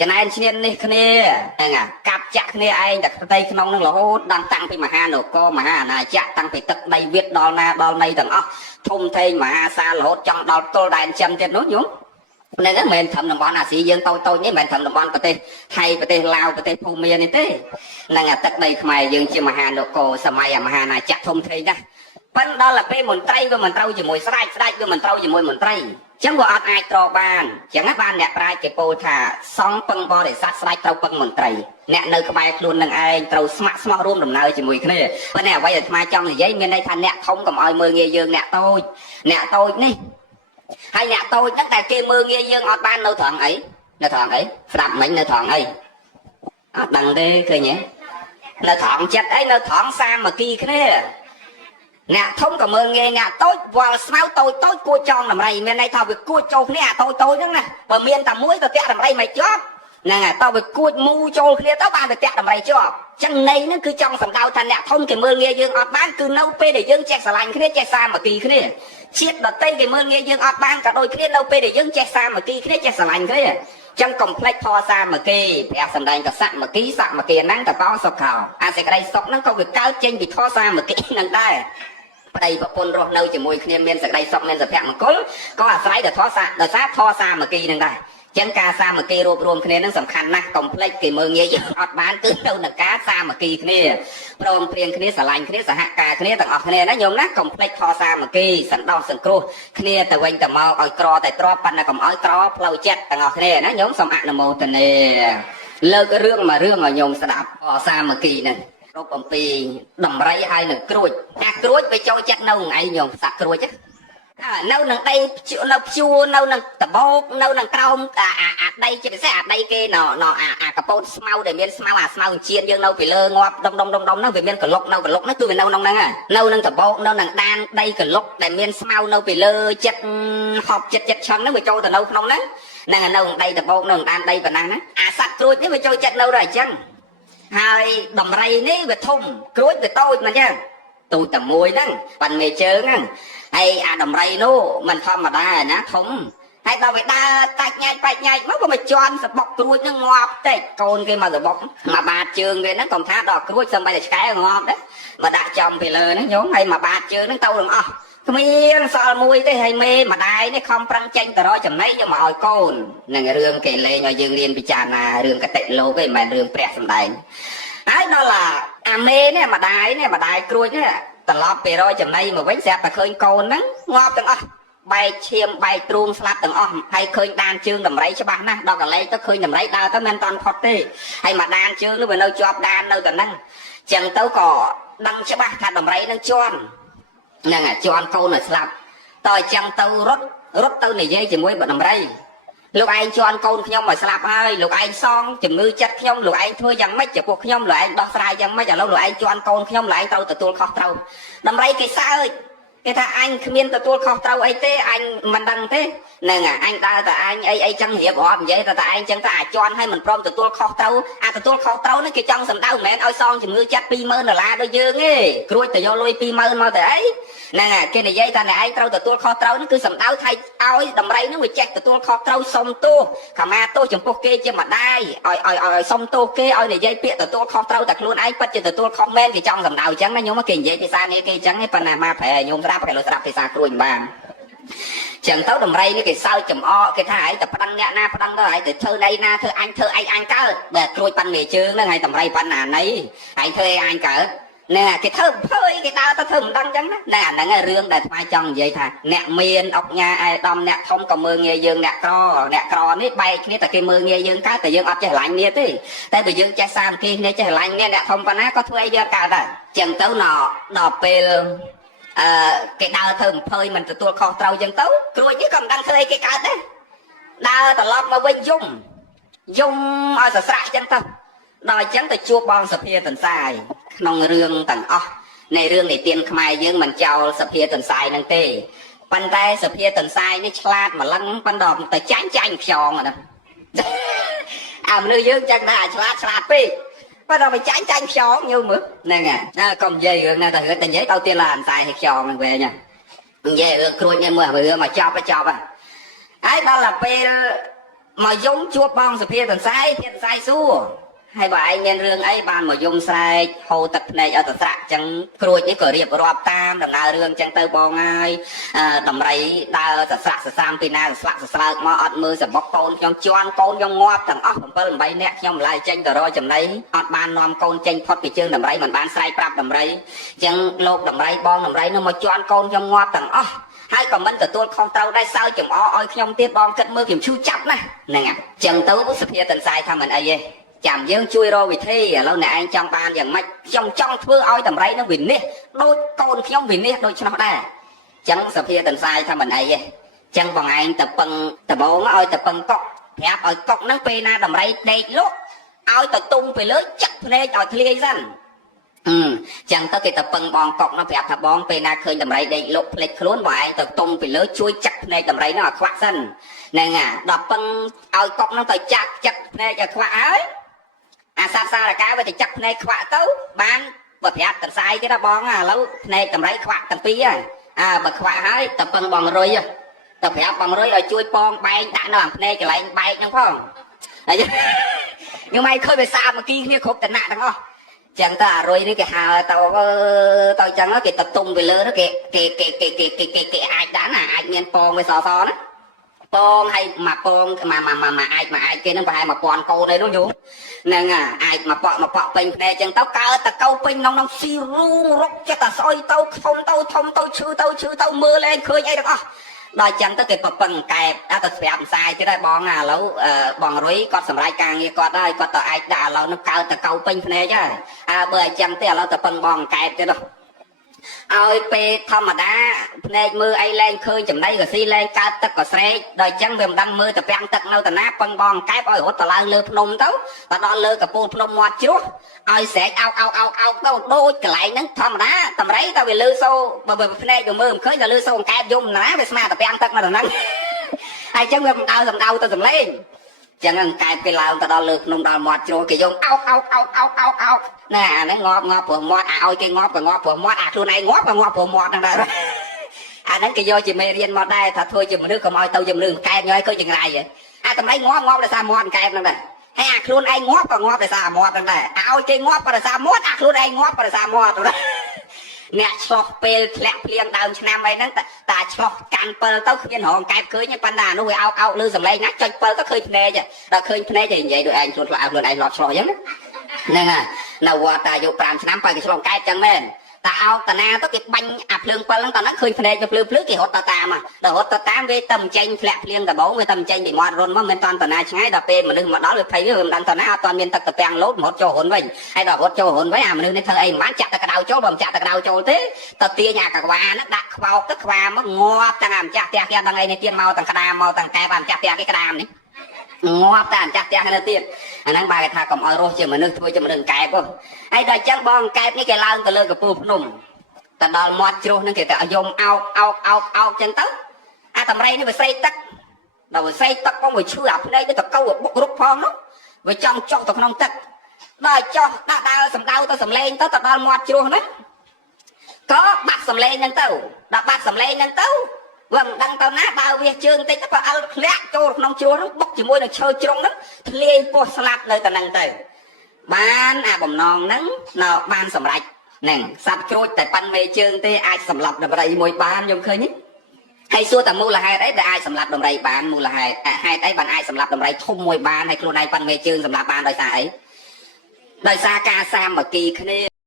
ចំណែនឈ្នាននេះគ្នាហ្នឹងកាប់ចាក់គ្នាឯងតែផ្ទៃក្នុងនឹងរហូតដល់តាំងពីមហានគរមហាអាណាចក្រតាំងពីទឹកដីវៀតដល់ណាដល់ណីទាំងអស់ធំធេងមហាសាលរហូតចង់ដល់ទល់ដែនចិនទៀតនោះញោមហ្នឹងមិនមែនត្រឹមតំបន់អាស៊ីយើងតូចៗនេះមិនមែនត្រឹមតំបន់ប្រទេសថៃប្រទេសឡាវប្រទេសភូមានេះទេហ្នឹងទឹកដីខ្មែរយើងជាមហានគរសម័យមហាអាណាចក្រធំធេងណាស់ប៉ុន្តែដល់ពេលមន្ត្រីវាមិនត្រូវជាមួយស្ដេចវាមិនត្រូវជាមួយមន្ត្រីចឹងវាអត់អាចត្របានចឹងបានអ្នកប្រាជ្ញគេពោលថាសង្ឃពឹងបរិស័ទស្ដេចត្រូវពឹងមន្ត្រីអ្នកនៅក្បែរខ្លួននឹងឯងត្រូវស្ម័គ្រស្មោះរួមដំណើរជាមួយគ្នាប៉ុន្តែអ្វីដែលអាត្មាចង់និយាយមានន័យថាអ្នកធំកុំឲ្យមើលងាយយើងអ្នកតូចនេះហើយអ្នកតូចហ្នឹងតែគេមើលងាយយើងអត់បាននៅត្រង់អីស្ដាប់មិញនៅត្រង់អីអត់ដឹងទេឃើញទេនៅត្រង់ចិត្តអីនៅត្រង់សាមគ្គីគ្នាអ្នកធំក៏មើលងាយអ្នកតូចវល់ស្មៅតូចគួចចងដំរីមានន័យថាវាគួចចូលគ្នាអាតូចហ្នឹងណាបើមានតែមួយទៅតាក់ដំរីមិនជាប់ហ្នឹងហើយតើវាគួចមូចូលគ្នាទៅបានទៅតាក់ដំរីជាប់ចឹងន័យហ្នឹងគឺចង់សម្ដៅថាអ្នកធំគេមើលងាយយើងអត់បានគឺនៅពេលដែលយើងចេះស្រឡាញ់គ្នាចេះសាមគ្គីគ្នាជាតិដតីគេមើលងាយយើងអត់បានក៏ដូចគ្នានៅពេលដែលយើងចេះសាមគ្គីគ្នាចេះស្រឡាញ់គ្នាចឹងកុំភ្លេចធម៌សាមគ្គីព្រះសម្ដែងថាសមគ្គីហ្នឹងតកោសុខោអាសេចក្តីសុខហ្នឹងក៏វាកើតចេញពីធម៌សាមគ្គីហ្នឹងដែរប្តីប្រពន្ធរស់នៅជាមួយគ្នាមានសេចក្តីសុខមានសុភមង្គលក៏អាស្រ័យដល់ដោយសារធម៌សាមគ្គីនឹងដែរចឹងការសាមគ្គីរួបរวมគ្នានឹងសំខាន់ណាស់កុំភ្លេចគេមើលងាយយើងអត់បានគឺទៅនឹងការសាមគ្គីគ្នាព្រមព្រៀងគ្នាស្រឡាញ់គ្នាសហការគ្នាទាំងអស់គ្នាណាញោមណាកុំភ្លេចធម៌សាមគ្គីសន្តោសសង្គ្រោះគ្នាទៅវិញទៅមកឲ្យក្រតែទ្របប៉ុន្តែកុំឲ្យក្រផ្លូវចិត្តទាំងអស់គ្នាណាញោមសូមអនុមោទនាលើករឿងមួយរឿងឲ្យញោមស្ដាប់សាមគ្គីនឹងរកអំពីដំរីហើយនឹងក្រួចអាក្រួចទៅចូលចិត្តនៅឯងញោមសាក់ក្រួចនៅនឹងដីនៅព្យួរនៅនឹងតបោកនៅនឹងក្រោមអាដីជាពិសេសអាដីគេអាកពតស្មៅដែលមានស្មៅអាស្មៅជៀនយើងនៅពីលើងាប់ដុំហ្នឹងវាមានកលុកហ្នឹងគឺវានៅក្នុងហ្នឹងនៅនឹងតបោកនៅនឹងដានដីកលុកដែលមានស្មៅនៅពីលើចិត្តហប់ចិត្តឆឹងហ្នឹងវាចូលទៅនៅក្នុងហ្នឹងនៅក្នុងដីតបោកនៅដានដីប៉ុណ្ណឹងណាអាសត្វក្រួចនេះវាចូលចិត្តនៅដល់អញ្ចឹងហើយដំរីនេះវាធំក្រួចវាតូចមិនចឹងទូចតែមួយហ្នឹងបានមេជើងហ្នឹងហើយអាដំរីនោះមិនធម្មតាណាធំហើយដល់វាដើរតាច់ញ៉ាច់មកក៏មកជន់សបុកក្រួចហ្នឹងងាប់តិចកូនគេមកសបុកមកបាតជើងគេហ្នឹងកុំថាដល់ក្រួចសម្បីតែឆ្កែងាប់ដែរមកដាក់ចំពីលើហ្នឹងញោមហើយមកបាតជើងហ្នឹងទៅទាំងអស់គ្មានសល់មួយទេហើយមេម្ដាយនេះខំប្រឹងចេញទៅរកចំណីយកមកឲ្យកូននឹងរឿងគេលេងឲ្យយើងរៀនពិចារណារឿងកតិលោកឯងមិនមែនរឿងព្រះសម្ដែងហើយដល់អាមេនេះម្ដាយក្រួចនេះត្រឡប់ពីរកចំណីមកវិញស្រាប់តែឃើញកូនហ្នឹងងាប់ទាំងអស់បែកឈាមបែកទ្រូងស្លាប់ទាំងអស់ហើយឃើញដានជើងដំរីច្បាស់ណាស់ដល់កន្លែងទៅឃើញដំរីដើរទៅមិនតាន់ផុតទេហើយមកដានជើងនោះវានៅជាប់ដាននៅតែហ្នឹងចឹងទៅក៏ដឹងច្បាស់ថាដំរីនឹងជន់ហ្នឹងជន់កូនឲ្យស្លាប់តើអញ្ចឹងទៅរត់ទៅនិយាយជាមួយដំរីលោកឯងជន់កូនខ្ញុំឲ្យស្លាប់ហើយលោកឯងសងជំងឺចិត្តខ្ញុំលោកឯងធ្វើយ៉ាងម៉េចចំពោះខ្ញុំលោកឯងដោះស្រាយយ៉ាងម៉េចឥឡូវលោកឯងជន់កូនខ្ញុំលោកឯងត្រូវទទួលខុសត្រូវដំរីគេសើចគេថាអញគ្មានទទួលខុសត្រូវអីទេអញមិនដឹងទេហ្នឹងអញដើរតែអញអីចឹងរៀបរាប់និយាយតែអញចឹងតែអាចជន់ឲ្យមិនព្រមទទួលខុសត្រូវអាទទួលខុសត្រូវនេះគេចង់សម្ដៅមិនមែនឲ្យសងជំងឺចិត្ត$20000ដូចយើងទេគ្រួចតែយកលុយ20000មកទៅអីហ្នឹងគេនិយាយថាអ្នកឯងត្រូវទទួលខុសត្រូវនេះគឺសម្ដៅថាឲ្យដំរីនឹងវាចេះទទួលខុសត្រូវសុំទោសខមាទោសចំពោះគេជាម្ដាយឲ្យសុំទោសគេឲ្យនិយាយពាក្យទទួលខុសត្រូវតែខ្លួនឯងពិតជាទទួលខុសមែនគេចង់សម្ដៅចឹងណាញោមគេនិយាយភាសានេះគេចឹងឯងប៉ុន្តែមកប្រែញោមស្ដាប់គេលើស្ដាប់ភាសាគ្រួចមិនបានចឹងទៅដំរីនេះគេសើចចំអកគេថាឯងតែប្តឹងអ្នកណាប្តឹងទៅឯងទៅធ្វើណីណាធ្វើអញធ្វើអញកើតបើគ្រួចប៉ាន់មេជើងហ្នឹងឯងដំរីប៉ាន់ណាណីឯងធ្វើអញកើតណែគេធ្វើគេដើរទៅធ្វើមិនដឹងចឹងណាណែអាហ្នឹងរឿងដែលថ្មចង់និយាយថាអ្នកមានអុកញ៉ាឯដំអ្នកធំក៏មើងងាយយើងអ្នកក្រនេះបែកគ្នាតែគេមើងងាយយើងកើតតែយើងអត់ចេះឆ្លាញ់គ្នាទេតែបើយើងចេះសាមគ្គីគ្នាចេះឆ្លាញ់គ្នាអ្នកធំប៉ុណ្ណាក៏ធ្វើឲ្យយើងកើតដែរចឹងទៅដល់ពេលគេដើរធ្វើអំភើយមិនទទួលខុសត្រូវចឹងទៅគ្រួចនេះក៏មិនដឹងធ្វើអីគេកើតដែរដើរត្រឡប់មកវិញយំឲ្យសស្រាក់ចឹងទៅដល់អញ្ចឹងទៅជួបបងសភាទន្សាយក្នុងរឿងទាំងអស់នៃរឿងនៃទានខ្មែរយើងមិនចោលសភាទន្សាយនឹងទេប៉ុន្តែសភាទន្សាយនេះឆ្លាតម្លឹងប៉ុន្តែទៅចាញ់ខ្យងណាអាមនុស្សយើងចឹងថាឆ្លាតពេកបើដល់ទៅចាញ់ខ្យងញោមមើលហ្នឹងហើយកុំនិយាយរឿងណាតែរឿងតែនិយាយទៅទានឡានសាយខ្យងហ្នឹងវិញនិយាយរឿងគ្រួចនេះមើលរឿងមកចប់ហើយដល់ទៅពេល mà giống chua bong sự thiện sai xua hay bà anh nhân rương ấy bàn mà dùng sai hồ tập này ở tập sạ chẳng cùi cái cửa điệp rọp tam đầm nào rương chẳng tơ bong ai đầm rấy đa tập sạ sam pina sạ mà ọt mưa sẽ bóc tôn trong choan tôn trong ngọt thằng ócผมเปิ้ลbay nẹtខ្ញុំlại tranh tờ roi chầm đấy ọt bàn nom côn tranh phật bị chương đầm rấy mình bàn sai prap đầm rấy chẳng lột đầm rấy bong đầm rấy nó mà choan côn trong ngọt thằng óc hai còn mình từ tôi không tao đây sao chừng oiខ្ញុំទៀតបងគិតមើលខ្ញុំឈឺចាប់ណាហ្នឹងចឹងទៅសុភាតន្សាយថាមិនអីទេចាំយើងជួយរកវិធីឥឡូវអ្នកឯងចង់បានយ៉ាងម៉េចខ្ញុំចង់ធ្វើឲ្យតម្រៃនឹងវិនិច្ឆ័យដូចកូនខ្ញុំវិនិច្ឆ័យដូចឆ្នោះដែរចឹងសុភាតន្សាយថាមិនអីទេចឹងបងឯងទៅពឹងដបងឲ្យទៅពឹងកុកប្រាប់ឲ្យកុកហ្នឹងពេលណាតម្រៃដេកលក់ឲ្យទៅទុំទៅលើចាក់ភ្នែកឲ្យធ្លាយសិនចឹងទៅគេទៅពឹងបងកុកនោះប្រាប់ថាបងពេលណាឃើញតម្រៃដេកលក់ផ្លេចខ្លួនបងឯងទៅទុំទៅលើជួយចាក់ភ្នែកតម្រៃនោះឲ្យខ្វាក់សិនហ្នឹងដល់ពឹងឲ្យកុកនោះទៅចាក់ភ្នែកឲ្យខ្វាក់ហើយអាសាប់សារកាវាទៅចាក់ភ្នែកខ្វាក់ទៅបានបើប្រាប់តន្សាយទៀតណាបងឥឡូវភ្នែកតម្រៃខ្វាក់ទាំងពីរហើយបើខ្វាក់ហើយទៅពឹងបងរុយទៅប្រាប់បងរុយឲ្យជួយប៉ងបែកដាក់នៅអាភ្នែកកន្លែងបែកហ្នឹងផងហើយខ្ញុំឯងឃើញវាសាមគ្គីគ្នាគ្រប់តំណាក់ទាំងអស់ចឹងតើអារុយនេះគេហៅទៅចឹងគេទៅទុំទៅលើគេអាចដាក់ណាអាចមានពងវាសសណាពងឲ្យមកពងមកអាចគេនឹងប្រហែល1000កូនដែរនោះយូហ្នឹងអាចមកប៉ក់ពេញភ្នែកចឹងទៅកើតតកៅពេញក្នុងស៊ីរូងរុកចិត្តតែស្អុយទៅធំទៅឈឺទៅមើលលែងឃើញអីទាំងអស់ដល់ចឹងទៅគេប្រពឹងកែបទៅស្រាប់ផ្សាយទៀតហើយបងឥឡូវបងរុយគាត់សម្រេចការងារគាត់ហើយគាត់ទៅអាចដាក់ឥឡូវនឹងកើតតកៅពេញភ្នែកហើយបើអញ្ចឹងទេឥឡូវទៅពឹងបងកែបទៀតឲ្យពេលធម្មតាភ្នែកមើលអីលែងឃើញចំណៃក៏ស៊ីលែងកើតទឹកក៏ស្រែកដល់អញ្ចឹងវាមិនដឹងមើលទៅពាំងទឹកនៅតាណាពឹងបងកែបឲ្យរត់ទៅឡើងលើភ្នំទៅដល់លើកពូលភ្នំមាត់ជ្រោះឲ្យស្រែកអោកទៅដូចកន្លែងហ្នឹងធម្មតាតម្រៃទៅវាលឺសូបើភ្នែកទៅមើលមិនឃើញទៅលឺសូកែបយំណាវាស្មាទៅពាំងទឹកនៅតាហ្នឹងហើយអញ្ចឹងវាកម្ដៅសម្ដៅទៅសំឡេងចឹងកែបគេឡើងទៅដល់លើភ្នំដល់មាត់ជ្រោះគេយកអោកណាអាហ្នឹងងាប់ព្រោះមាត់ឲ្យគេងាប់ក៏ងាប់ព្រោះមាត់ខ្លួនឯងងាប់ក៏ងាប់ព្រោះមាត់ហ្នឹងដែរអាហ្នឹងគេយកជាមេរៀនមកដែរថាធ្វើជាមនុស្សកុំឲ្យទៅជាមនុស្សកែបញ៉ៃឃើញចង្រៃតម្រៃងាប់ដោយសារមាត់កែបហ្នឹងដែរហើយខ្លួនឯងងាប់ក៏ងាប់ដោយសារមាត់ហ្នឹងដែរឲ្យគេងាប់ក៏ដោយសារមាត់ខ្លួនឯងងាប់ក៏ដោយសារមាត់ហ្នឹងអ្នកឆ្លោះពេលធ្លាក់ភ្លៀងដើមឆ្នាំអីហ្នឹងតាឆ្លោះកាន់ពិលទៅគ្មានរងកែបឃើញប៉ុន្តែនោះវាអោកលើសំឡេងណាចុចពិលទៅឃើញភ្នែកដល់ឃើញភ្នែកទៅនិយាយដូចឯងខ្លួនឯងលាប់ឆ្លោះអញ្ចឹងហ្នឹងហើយនៅវត្តតាយក5ឆ្នាំបើគេឆ្លោះកែបចឹងមែនតាអោកតាណាទៅគេបាញ់អាភ្លើងពិលហ្នឹងតើហ្នឹងឃើញភ្នែកទៅភ្លឺគេរត់ទៅតាមដល់រត់ទៅតាមវាទៅមិនចេញធ្លាក់ភ្លៀងដបងវាទៅមិនចេញពីមាត់រុនមកមិនតាន់តាណាឆ្ងាយដល់ពេលមនុស្សមកដល់វាភ័យវាមិនដឹងតាណាអត់តាន់មានទឹកទៅពាំងលោតរត់ចូលរុនវិញហើយដល់រត់ចូលរុនវិញអាមនុស្សនេះធ្វើអីមិនបានចាក់ទៅក្តៅចូលបើមិនចាក់ទៅក្តៅចូលទេទៅទាញអាកក្វាហ្នឹងដាក់ខ្វោកទៅខ្វាមកងាប់ទាំងអាម្ចាស់ផ្ទះគេដឹងអីនេះទៀតមកទាំងក្តាមមកទាំងកែបអាម្ចាស់ផ្ទះគេក្តាមនេះងាប់តែម្ចាស់ផ្ទះនៅទៀតអាហ្នឹងបើគេថាកុំឲ្យរស់ជាមនុស្សធ្វើជាមនុស្សកែបហើយដល់អញ្ចឹងបងកែបនេះគេឡើងទៅលើកំពូលភ្នំតែដល់មាត់ជ្រោះហ្នឹងគេទៅយំអោកចឹងទៅអាតម្រៃនេះវាស្រេកទឹកដល់វាស្រេកទឹកផងវាឈឺអាភ្នែកទៅកៅបុករុកផងនោះវាចង់ចុះទៅក្នុងទឹកដល់ចុះដាក់ដើរសំដៅទៅសំឡេងទៅដល់មាត់ជ្រោះហ្នឹងក៏បាត់សំឡេងហ្នឹងទៅដល់បាត់សំឡេងហ្នឹងទៅវាមិនដឹងទៅណាដើរវាជើងតិចទៅបើអល់ធ្លាក់ចូលក្នុងជ្រោះហ្នឹងបុកជាមួយនឹងឈើជ្រុងហ្នឹងធ្លាយពោះស្លាប់នៅតែហ្នឹងទៅបានអាបំណងហ្នឹងនៅបានសម្រេចហ្នឹងសត្វជ្រូចតែប៉ាន់មេជើងទេអាចសម្លាប់ដំរីមួយបានខ្ញុំឃើញទេហើយសួរតែមូលហេតុអីដែលអាចសម្លាប់ដំរីបានមូលហេតុហេតុអីបានអាចសម្លាប់ដំរីធំមួយបានហើយខ្លួនឯងប៉ាន់មេជើងសម្លាប់បានដោយសារអីដោយសារការសាមគ្គីគ្នា